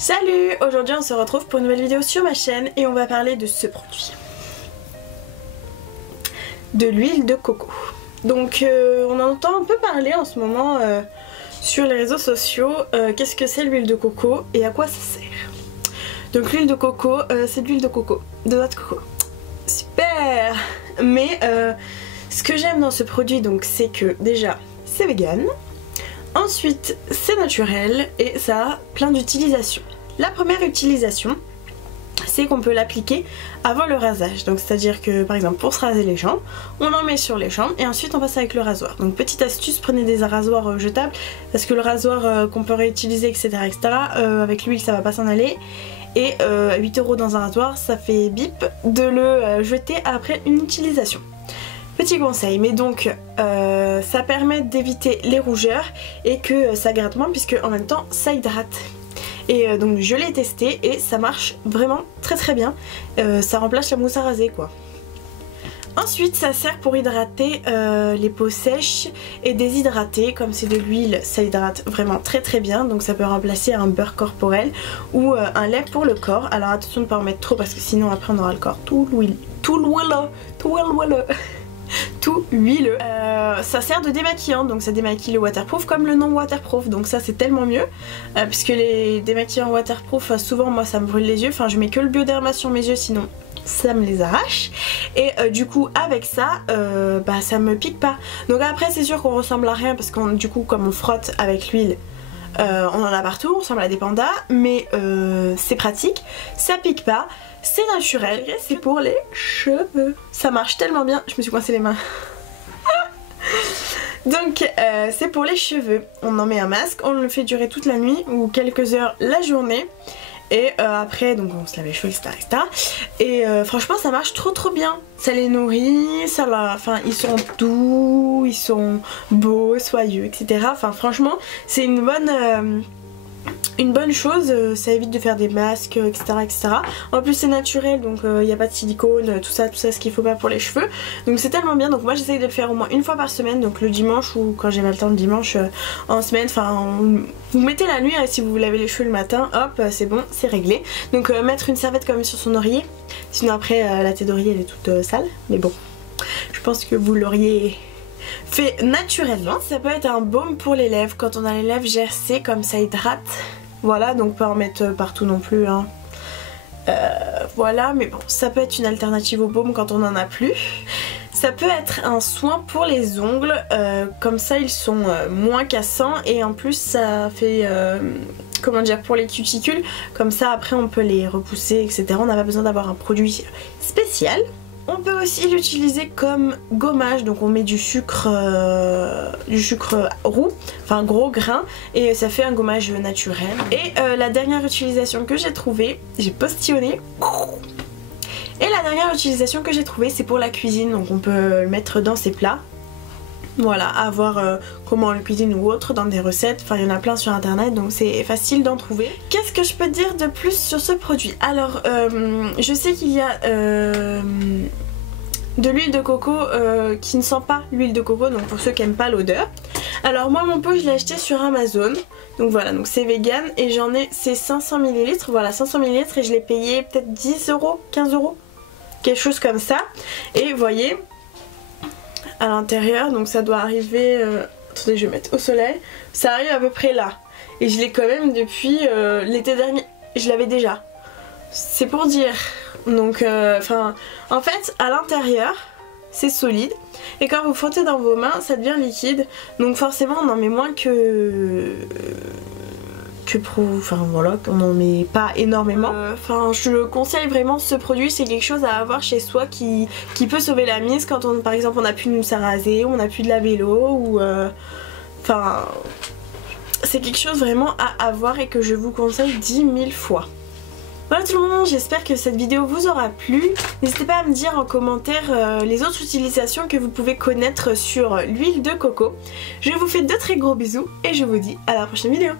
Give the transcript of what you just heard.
Salut! Aujourd'hui on se retrouve pour une nouvelle vidéo sur ma chaîne et on va parler de ce produit. De l'huile de coco. Donc on entend un peu parler en ce moment sur les réseaux sociaux. Qu'est-ce que c'est l'huile de coco et à quoi ça sert? Donc l'huile de coco, c'est de l'huile de coco, de noix de coco. Super! Mais ce que j'aime dans ce produit donc c'est que déjà c'est vegan. Ensuite c'est naturel et ça a plein d'utilisations. La première utilisation c'est qu'on peut l'appliquer avant le rasage. Donc c'est à dire que par exemple pour se raser les jambes, on en met sur les jambes et ensuite on passe avec le rasoir. Donc petite astuce, prenez des rasoirs jetables parce que le rasoir qu'on peut réutiliser etc. Avec l'huile ça va pas s'en aller. Et 8 € dans un rasoir ça fait bip de le jeter après une utilisation. Petit conseil, mais donc ça permet d'éviter les rougeurs et que ça gratte moins puisque en même temps ça hydrate. Et donc je l'ai testé et ça marche vraiment très bien. Ça remplace la mousse à raser quoi. Ensuite ça sert pour hydrater les peaux sèches et déshydratées. Comme c'est de l'huile ça hydrate vraiment très bien. Donc ça peut remplacer un beurre corporel ou un lait pour le corps. Alors attention de ne pas en mettre trop parce que sinon après on aura le corps tout huileux. Ça sert de démaquillant, donc ça démaquille le waterproof comme le non waterproof, donc ça c'est tellement mieux puisque les démaquillants waterproof souvent moi ça me brûle les yeux, enfin je mets que le Bioderma sur mes yeux sinon ça me les arrache et du coup avec ça ça me pique pas. Donc après c'est sûr qu'on ressemble à rien parce que du coup comme on frotte avec l'huile on en a partout, on ressemble à des pandas, mais c'est pratique, ça pique pas. C'est naturel, c'est pour les cheveux. Ça marche tellement bien, je me suis coincé les mains. Donc c'est pour les cheveux. On en met un masque, on le fait durer toute la nuit ou quelques heures la journée. Et après donc on se lave les cheveux etc. Et franchement ça marche trop bien. Ça les nourrit, enfin ils sont doux, ils sont beaux, soyeux etc. Enfin franchement c'est une bonne chose, ça évite de faire des masques etc. En plus c'est naturel donc il n'y a pas de silicone, tout ça ce qu'il faut pas pour les cheveux. Donc c'est tellement bien, donc moi j'essaye de le faire au moins une fois par semaine, donc le dimanche ou quand j'ai pas le temps le dimanche en semaine, enfin vous mettez la nuit et si vous vous lavez les cheveux le matin, hop c'est bon, c'est réglé. Donc mettre une serviette quand même sur son oreiller, sinon après la tête d'oreiller elle est toute sale, mais bon je pense que vous l'auriez fait naturellement. Ça peut être un baume pour les lèvres quand on a les lèvres gercées, comme ça hydrate. Voilà, donc pas en mettre partout non plus hein. Voilà, mais bon ça peut être une alternative au baume quand on n'en a plus. Ça peut être un soin pour les ongles, comme ça ils sont moins cassants et en plus ça fait comment dire, pour les cuticules, comme ça après on peut les repousser etc. On n'a pas besoin d'avoir un produit spécial. On peut aussi l'utiliser comme gommage, donc on met du sucre roux, enfin gros grain, et ça fait un gommage naturel. Et la dernière utilisation que j'ai trouvée, j'ai postillonné, et la dernière utilisation que j'ai trouvée c'est pour la cuisine, donc on peut le mettre dans ses plats. Voilà, à voir comment on le cuisine ou autre dans des recettes, enfin il y en a plein sur internet donc c'est facile d'en trouver. Qu'est-ce que je peux dire de plus sur ce produit? Alors je sais qu'il y a de l'huile de coco qui ne sent pas l'huile de coco, donc pour ceux qui n'aiment pas l'odeur. Alors moi mon pot je l'ai acheté sur Amazon, donc voilà, donc c'est vegan et j'en ai, c'est 500 ml, voilà 500 ml et je l'ai payé peut-être 10 €, 15 €, quelque chose comme ça. Et vous voyez à l'intérieur, donc ça doit arriver, attendez je vais mettre au soleil, ça arrive à peu près là. Et je l'ai quand même depuis l'été dernier, je l'avais déjà. C'est pour dire. Donc en fait à l'intérieur c'est solide et quand vous frottez dans vos mains ça devient liquide. Donc forcément on en met moins enfin voilà, qu'on en met pas énormément. Enfin je conseille vraiment ce produit, c'est quelque chose à avoir chez soi qui peut sauver la mise quand on, par exemple on n'a plus de mousse à raser, ou on n'a plus de lave-vélo ou enfin c'est quelque chose vraiment à avoir et que je vous conseille 10 000 fois. Voilà tout le monde, j'espère que cette vidéo vous aura plu. N'hésitez pas à me dire en commentaire les autres utilisations que vous pouvez connaître sur l'huile de coco. Je vous fais de très gros bisous et je vous dis à la prochaine vidéo.